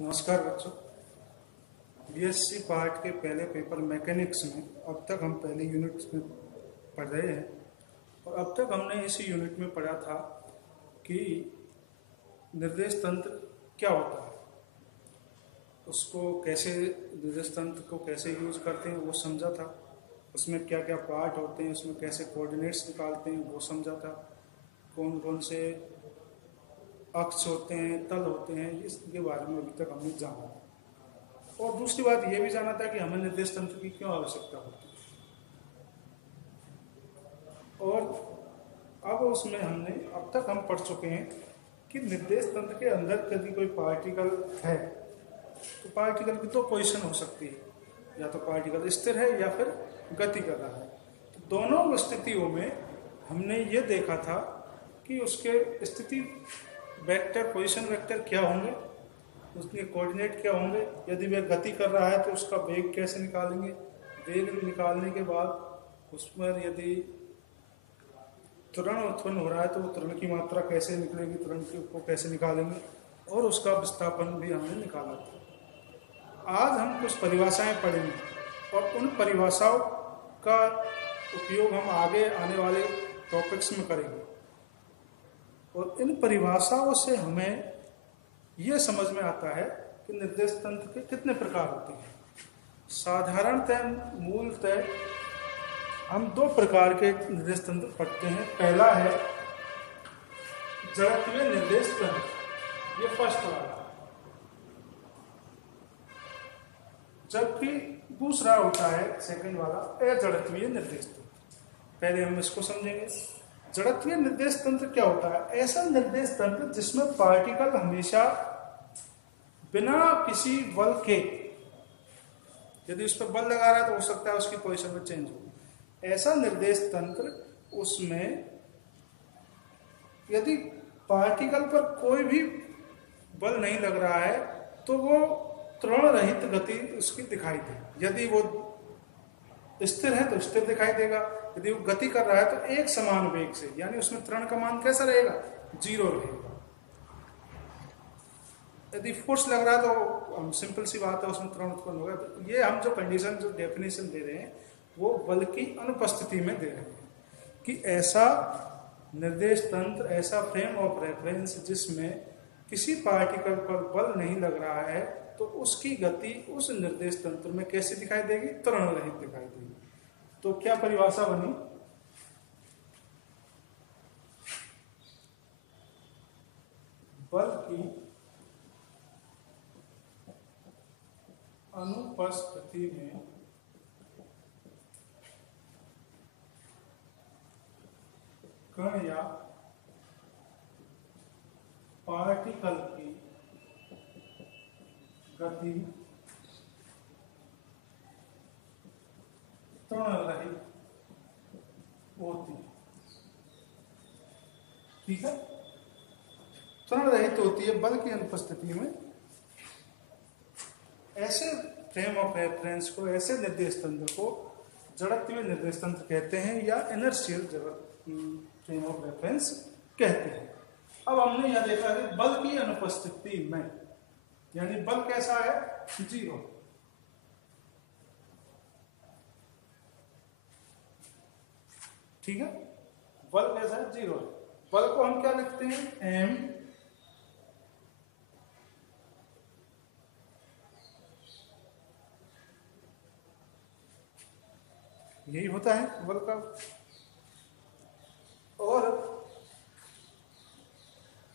नमस्कार बच्चों। BSc part के पहले पेपर मैकेनिक्स में अब तक हम पहले यूनिट में पढ़ रहे हैं और अब तक हमने इसी यूनिट में पढ़ा था कि निर्देश तंत्र क्या होता है, उसको कैसे निर्देश तंत्र को कैसे यूज करते हैं वो समझा था। उसमें क्या क्या पार्ट होते हैं, उसमें कैसे कोऑर्डिनेट्स निकालते हैं वो समझा था। कौन कौन से अक्ष होते हैं, तल होते हैं, इसके बारे में अभी तक हमने जाना। और दूसरी बात यह भी जाना था कि हमें निर्देश तंत्र की क्यों आवश्यकता होती है। और अब उसमें हमने अब तक हम पढ़ चुके हैं कि निर्देश तंत्र के अंदर यदि कोई पार्टिकल है तो पार्टिकल की दो पोजीशन हो सकती है, या तो पार्टिकल स्थिर है या फिर गति कर रहा है। तो दोनों स्थितियों में हमने ये देखा था कि उसके स्थिति वेक्टर, पोजीशन वेक्टर क्या होंगे, उसके कोऑर्डिनेट क्या होंगे। यदि वह गति कर रहा है तो उसका वेग कैसे निकालेंगे, वेग निकालने के बाद उस पर यदि त्वरण उत्पन्न हो रहा है तो वो त्वरण की मात्रा कैसे निकलेगी, त्वरण को कैसे निकालेंगे, और उसका विस्थापन भी हमने निकाला था। आज हम कुछ परिभाषाएं पढ़ेंगे और उन परिभाषाओं का उपयोग हम आगे आने वाले टॉपिक्स में करेंगे। और इन परिभाषाओं से हमें यह समझ में आता है कि निर्देश तंत्र के कितने प्रकार होते हैं। साधारणतः मूलतः हम दो प्रकार के निर्देश तंत्र पढ़ते हैं। पहला है जड़त्वीय निर्देश तंत्र, ये फर्स्ट वाला, जबकि दूसरा होता है सेकंड वाला अजड़त्वीय निर्देश तंत्र। पहले हम इसको समझेंगे। जड़त्वीय निर्देश तंत्र क्या होता है? ऐसा निर्देश तंत्र जिसमें पार्टिकल हमेशा बिना किसी बल के, यदि उस पर बल लगा रहा है तो हो सकता है उसकी पोजीशन में चेंज हो। ऐसा निर्देश तंत्र, उसमें यदि पार्टिकल पर कोई भी बल नहीं लग रहा है तो वो त्वरण रहित गति उसकी दिखाई दे। यदि वो स्थिर है तो स्थिर दिखाई देगा, यदि वो गति कर रहा है तो एक समान वेग से, यानी उसमें त्वरण का मान कैसा रहेगा? 0 रहेगा। यदि फोर्स लग रहा है तो हम सिंपल सी बात है, उसमें त्वरण उत्पन्न होगा। तो ये हम जो कंडीशन, जो डेफिनेशन दे रहे हैं वो बल की अनुपस्थिति में दे रहे हैं कि ऐसा निर्देश तंत्र, ऐसा फ्रेम ऑफ रेफरेंस जिसमें किसी पार्टिकल पर बल नहीं लग रहा है तो उसकी गति उस निर्देश तंत्र में कैसी दिखाई देगी? त्वरण रहित दिखाई देगी। तो क्या परिभाषा बनी? बल की अनुपस्थिति में कण या पार्टिकल की गति त्वरण रहित होती है। ठीक है, त्वरण रहित होती है बल की अनुपस्थिति में। ऐसे फ्रेम ऑफ रेफरेंस को, ऐसे निर्देश तंत्र को जड़त्वीय निर्देश तंत्र कहते हैं या इनर्शियल फ्रेम ऑफ रेफरेंस कहते हैं। अब हमने यह देखा कि बल की अनुपस्थिति में, यानी बल कैसा है? 0। ठीक है, बल कैसा है? 0। बल को हम क्या लिखते हैं? m यही होता है बल का। और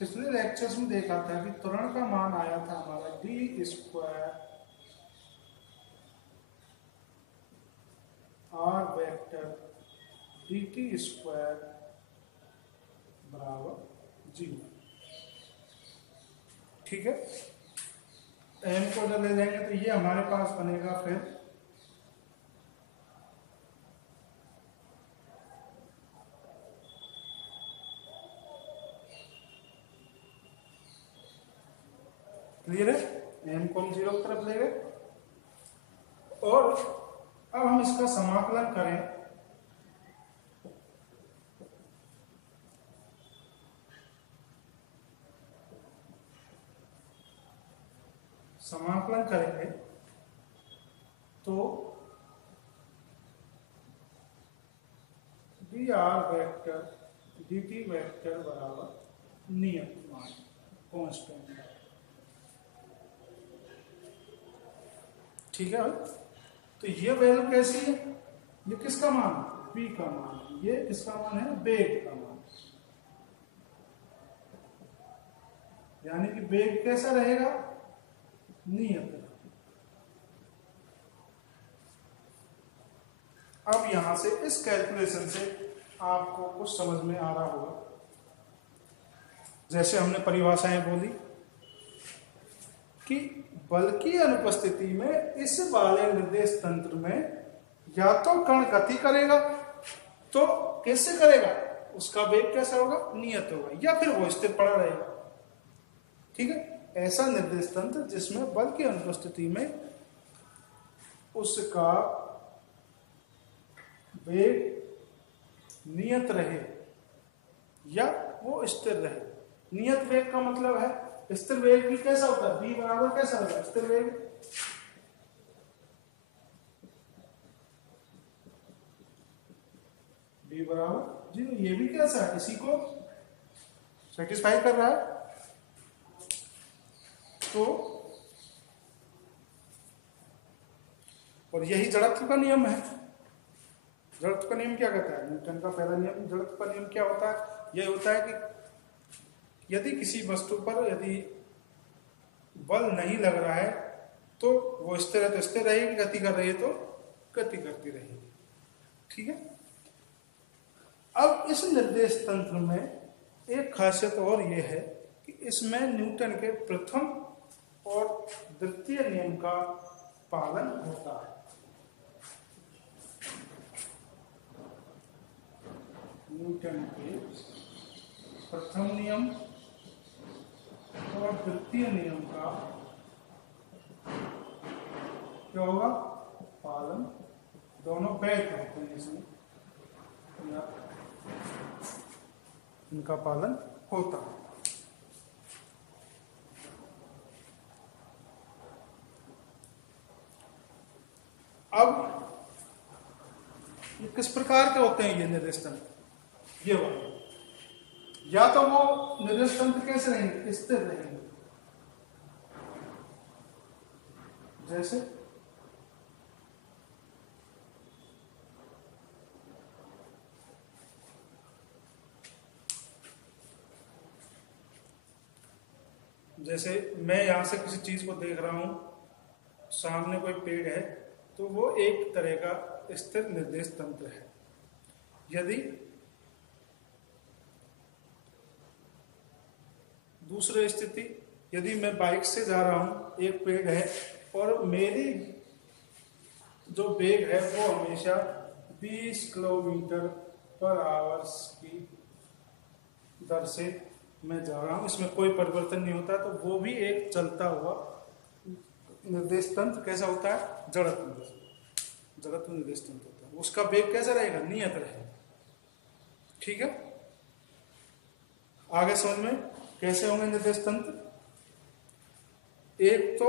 पिछले लेक्चर्स में देखा था कि त्वरण का मान आया था हमारा d² r वेक्टर dt² बराबर 0। ठीक है, m को अगर ले जाएंगे तो ये हमारे पास बनेगा फिर क्लियर है? m को हम 0 की तरफ ले गए। और अब हम इसका समाकलन करें समाकलन करेंगे तो dr वेक्टर dt वेक्टर बराबर नियत मान कांस्टेंट। ठीक है भाई, तो ये वैल्यू कैसी है, ये किसका मान है, v का मान है, ये किसका मान है, वेग का मान, यानी कि वेग कैसा रहेगा, नियत। अब यहां से इस कैलकुलेशन से आपको कुछ समझ में आ रहा होगा। जैसे हमने परिभाषाएं बोली कि बल की अनुपस्थिति में इस वाले निर्देश तंत्र में या तो कण गति करेगा, तो कैसे करेगा, उसका वेग कैसा होगा, नियत होगा, या फिर वो स्थिर पड़ा रहेगा। ठीक है, ऐसा निर्देश तंत्र जिसमें बल की अनुपस्थिति में उसका वेग नियत रहे या वो स्थिर रहे। नियत वेग का मतलब है, स्थिर वेग भी कैसा होता है, v बराबर कैसा होता है, स्थिर वेग v बराबर 0। ये भी कैसा है, इसी को सेटिस्फाई कर रहा है। तो और यही जड़त्व का नियम है। जड़त्व का नियम क्या कहता है, न्यूटन का पहला नियम जड़त्व का नियम क्या होता है, यह होता है कि यदि किसी वस्तु पर यदि बल नहीं लग रहा है तो वो स्थिर है तो स्थिर रहेगी, गति कर रही है तो गति करती रहेगी। ठीक है, अब इस निर्देश तंत्र में एक खासियत और ये है कि इसमें न्यूटन के प्रथम और द्वितीय नियम का पालन होता है। न्यूटन के प्रथम नियम और द्वितीय नियम का क्या होगा, पालन, दोनों वैध होते हैं इसमें, इनका पालन होता है। अब ये किस प्रकार के होते हैं ये निर्देश तंत्र, ये वाले, या तो वो निर्देश तंत्र कैसे रहेंगे, स्थिर रहेंगे, जैसे जैसे मैं यहां से किसी चीज को देख रहा हूं, सामने कोई पेड़ है, तो वो एक तरह का स्थिर निर्देश तंत्र है। यदि दूसरी स्थिति, यदि मैं बाइक से जा रहा हूं, एक पेड़ है और मेरी जो वेग है वो हमेशा 20 किलोमीटर पर आवर की दर से मैं जा रहा हूं, इसमें कोई परिवर्तन नहीं होता, तो वो भी एक चलता हुआ निर्देश तंत्र कैसा होता है, जड़त्व निर्देश तंत्र होता है। उसका वेग कैसा रहेगा, नियत रहेगा। ठीक है, आगे समझ में कैसे होंगे निर्देश तंत्र, एक तो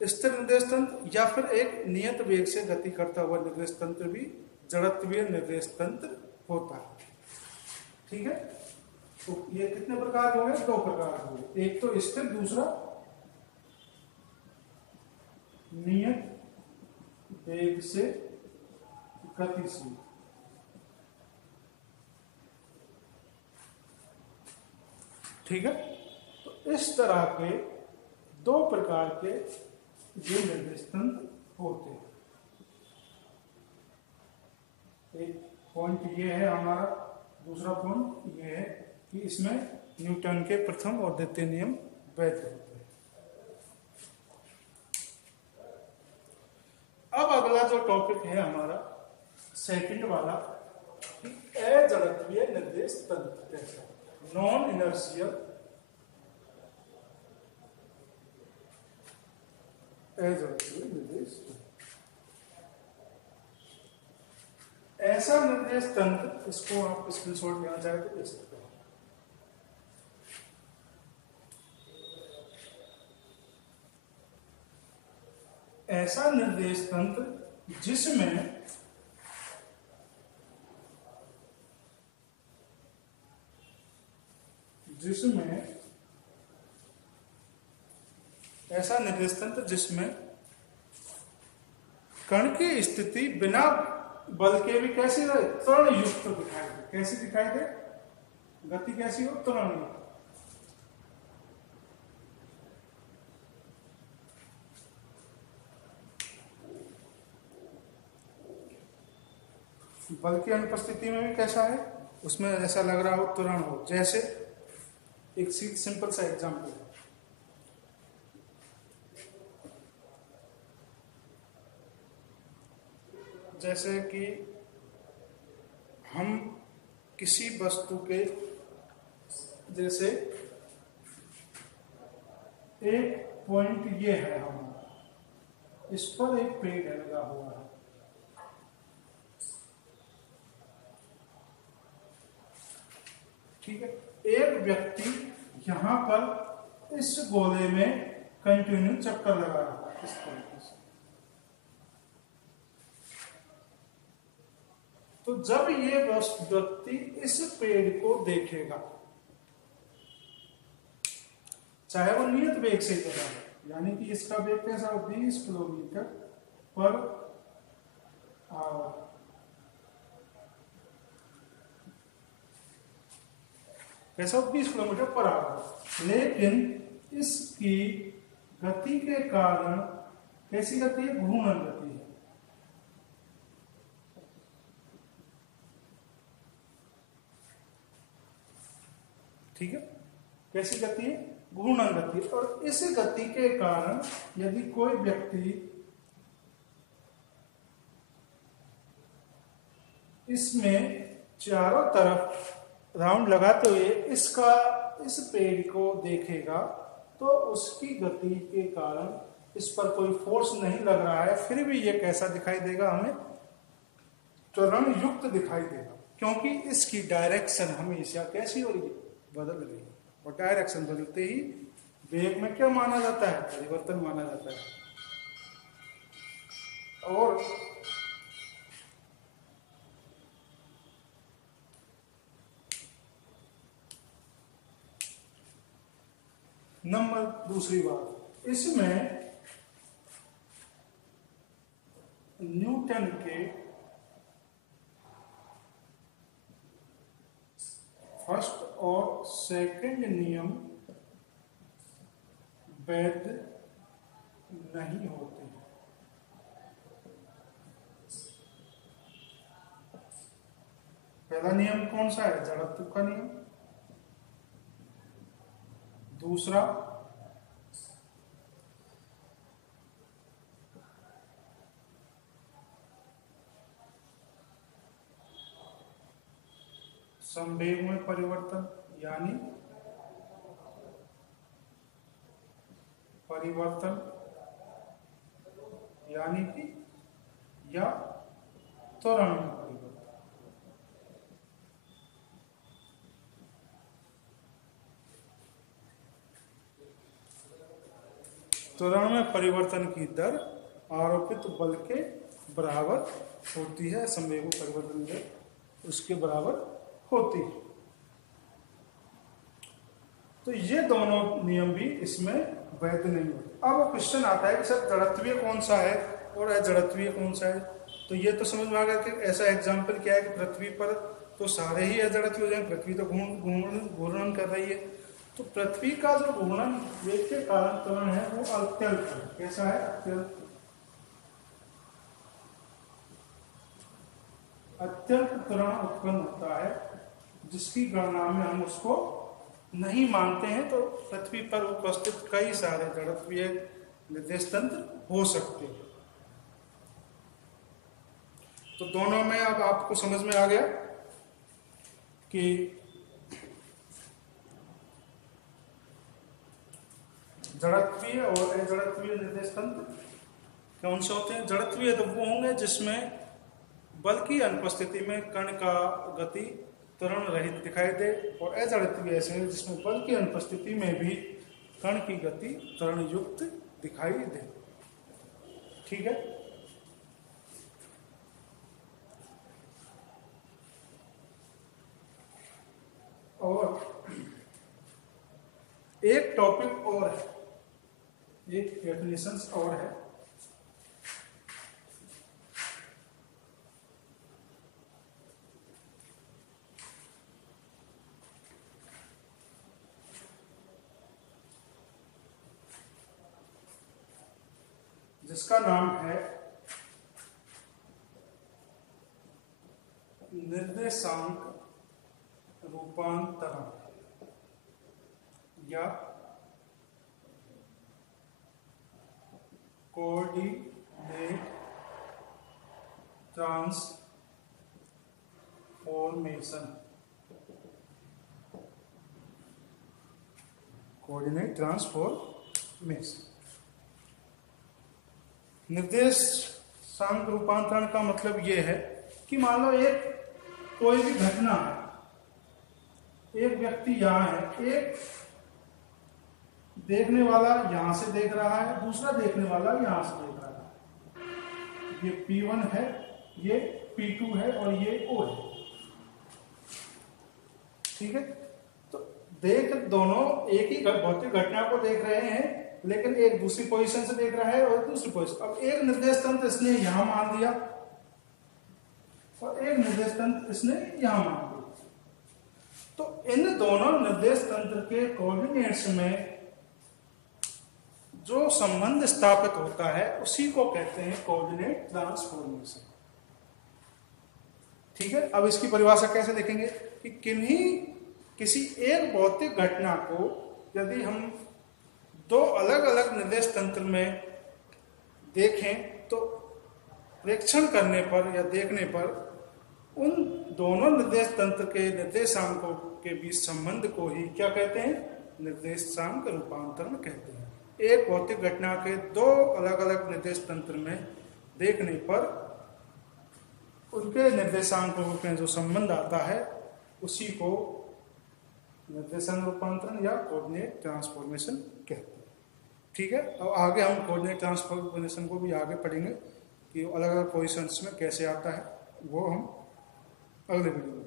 स्थिर निर्देश तंत्र या फिर एक नियत वेग से गति करता हुआ निर्देश तंत्र भी जड़त्वीय निर्देश तंत्र होता है। ठीक है, तो ये कितने प्रकार हो गए, 2 प्रकार हो गए, एक तो स्थिर, दूसरा नियत वेग से गतिशील। ठीक है, तो इस तरह के 2 प्रकार के ये निर्देश तंत्र होते हैं। एक पॉइंट ये है हमारा, दूसरा पॉइंट ये है कि इसमें न्यूटन के प्रथम और द्वितीय नियम वैध होते हैं। अब अगला जो टॉपिक है हमारा सेकंड वाला, कि अजड़त्वीय निर्देश तंत्र कैसा, नॉन इनर्शियल अजड़त्वीय निर्देश तंत्र। ऐसा निर्देश तंत्र, इसको आप स्क्रीनशॉट लेना चाहे तो ले सकते हो। ऐसा निर्देश तंत्र जिसमें कण की स्थिति बिना बल के भी कैसी रहे, त्वरण युक्त दिखाई दे। कैसी दिखाई दे? गति कैसी हो? त्वरण युक्त। बल की अनुपस्थिति में भी कैसा है? उसमें ऐसा लग रहा हो त्वरण हो। जैसे एक सिंपल सा एग्जांपल है, जैसे कि हम किसी वस्तु के, जैसे एक पॉइंट ये है हमारा, इस पर एक पेड़ लगा हुआ है, ठीक है। एक व्यक्ति यहां पर इस गोले में कंटिन्यू चक्कर लगा रहा है इस तरीके से। तो जब ये व्यक्ति इस पेड़ को देखेगा, चाहे वो नियत वेग से चला है, यानी कि इसका वेग कैसा हो, 20 किलोमीटर पर आवर, कैसा 20 किलोमीटर पर आवर, लेकिन इसकी गति के कारण कैसी गति है? घूर्णन गति है। ठीक है, कैसी गति है? घूर्णन गति। और इस गति के कारण यदि कोई व्यक्ति इसमें चारों तरफ राउंड लगाते हुए इस पेड़ को देखेगा, तो उसकी गति के कारण इस पर कोई फोर्स नहीं लग रहा है, फिर भी ये कैसा दिखाई देगा? हमें त्वरण युक्त दिखाई देगा, क्योंकि इसकी डायरेक्शन हमेशा कैसी हो रही है? बदल रही है। और डायरेक्शन बदलते ही वेग में क्या माना जाता है? परिवर्तन माना जाता है। और दूसरी बात, इसमें न्यूटन के फर्स्ट और सेकंड नियम वैध नहीं होते हैं। पहला नियम कौन सा है? जड़त्व का नियम। दूसरा संवेग में परिवर्तन, यानी कि या त्वरण में परिवर्तन। त्वरण में परिवर्तन की दर आरोपित बल के बराबर होती है, संवेग में परिवर्तन दर उसके बराबर होती है। तो ये दोनों नियम भी इसमें वैध नहीं होते। अब क्वेश्चन आता है कि सर जड़त्वीय कौन सा है और अजड़त्वीय कौन सा है? तो ये तो समझ में आ गया कि ऐसा एग्जाम्पल क्या है कि पृथ्वी पर तो सारे ही अजड़त्वीय हो जाएंगे, पृथ्वी तो घूर्णन कर रही है। तो पृथ्वी का जो घूर्णन वेग के कारण त्वरण है वो अत्यल्प है। कैसा है? अत्यल्प त्वरण उत्पन्न होता है, जिसकी गणना में हम उसको नहीं मानते हैं। तो पृथ्वी पर उपस्थित कई सारे जड़त्वीय निर्देश तंत्र हो सकते हैं। तो दोनों में अब आपको समझ में आ गया कि जड़त्वीय और अजड़त्वीय निर्देश तंत्र कौन से होते हैं? जड़त्वीय तो वो होंगे जिसमें बल की अनुपस्थिति में कण का गति त्वरण रहित दिखाई दे, और अजड़त्वीय ऐसे हैं जिसमें बल की अनुपस्थिति में भी कण की गति त्वरण युक्त दिखाई दे। ठीक है। और एक टॉपिक और है, एक डेफिनेशंस और है, जिसका नाम है निर्देशांक रूपांतरण या कोऑर्डिनेट ट्रांसफॉर्मेशन। Coordinate transformation. निर्देशांक रूपांतरण का मतलब यह है कि मान लो एक कोई भी घटना है, एक व्यक्ति यहां है, एक देखने वाला यहां से देख रहा है, दूसरा देखने वाला यहां से देख रहा है। ये P1 है, ये P2 है और ये O है। ठीक है, तो दोनों एक ही भौतिक घटना को देख रहे हैं, लेकिन एक दूसरी पोजीशन से देख रहा है और दूसरी पोजीशन। अब एक निर्देश तंत्र इसने यहां मान दिया और एक निर्देश तंत्र इसने यहां मान दिया। तो इन दोनों निर्देश तंत्र के कोऑर्डिनेट्स में जो संबंध स्थापित होता है उसी को कहते हैं कोऑर्डिनेट ट्रांसफॉर्मेशन। ठीक है, अब इसकी परिभाषा कैसे देखेंगे कि किसी एक भौतिक घटना को यदि हम दो अलग अलग निर्देश तंत्र में देखें तो प्रेक्षण करने पर या देखने पर उन दोनों निर्देश तंत्र के निर्देशांकों के बीच संबंध को ही क्या कहते हैं? निर्देशांक रूपांतरण कहते हैं। एक भौतिक घटना के दो अलग अलग निर्देश तंत्र में देखने पर उनके निर्देशांकों में जो संबंध आता है उसी को निर्देशांक रूपांतरण या कोऑर्डिनेट ट्रांसफॉर्मेशन कहते हैं। ठीक है, अब आगे हम कोऑर्डिनेट ट्रांसफॉर्मेशन को भी आगे पढ़ेंगे कि अलग अलग पोजीशंस में कैसे आता है, वो हम अगले वीडियो में